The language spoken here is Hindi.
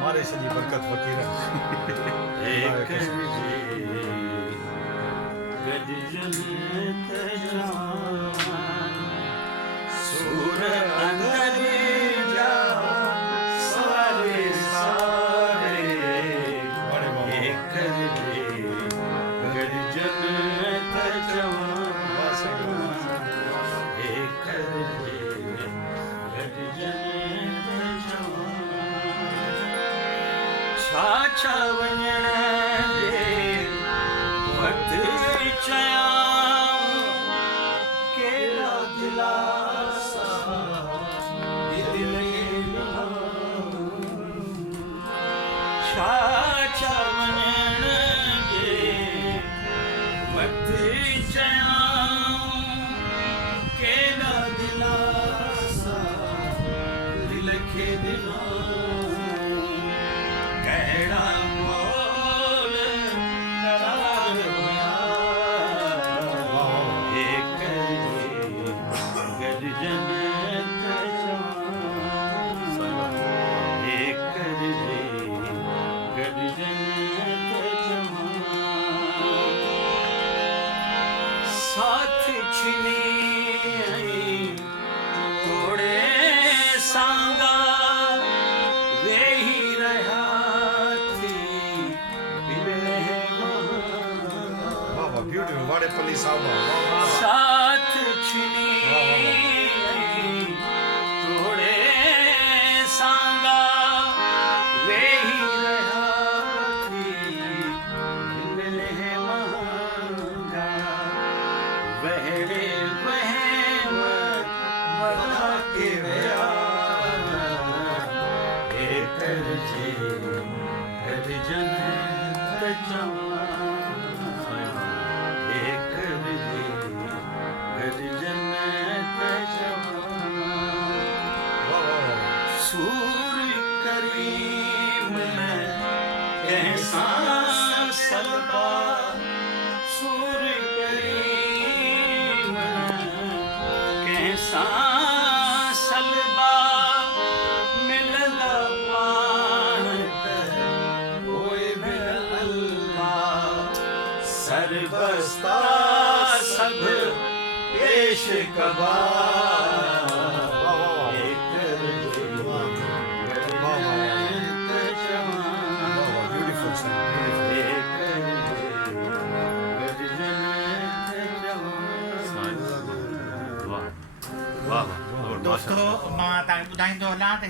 मारे सजी बरकत फकीर सूर अंदर जा सारे सारे एक गर्जन एक छाछा वञण जे वक्त चया केड़ा दिलासा दिल छाछा वञण जे वक्त चया केड़ा दिलासा दिल खे दिला कैड़ा बोल करार हुआ एक गर्जन एक गर्जन साथ छिनी तोड़े सांगा वेही रहा beautiful वाड़ेपल्ली साहबा साथ छिनी तोड़े सांगा वेही रहा थी मिले महंगा वहड़े वहम बना के वया एक गर्जन तजवा सूर करीम कैसा सलबा सूर करीम कैसा सलबा मिलदा पान ओए मिलदा सरबस्ता सब पेश कबा दोस्तों मां तव्हांखे ॿुधाईंदो हलां त